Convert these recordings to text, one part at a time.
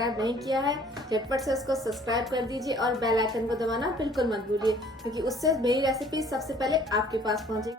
Subscribe नहीं किया है, झटपट से उसको सब्सक्राइब कर दीजिए और बेल आइकन को दबाना बिल्कुल मत भूलिए, क्योंकि उससे मेरी रेसिपी सबसे पहले आपके पास पहुंचेगी।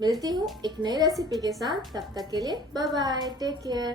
मिलती हूँ एक नई रेसिपी के साथ, तब तक के लिए बाय बाय, टेक केयर।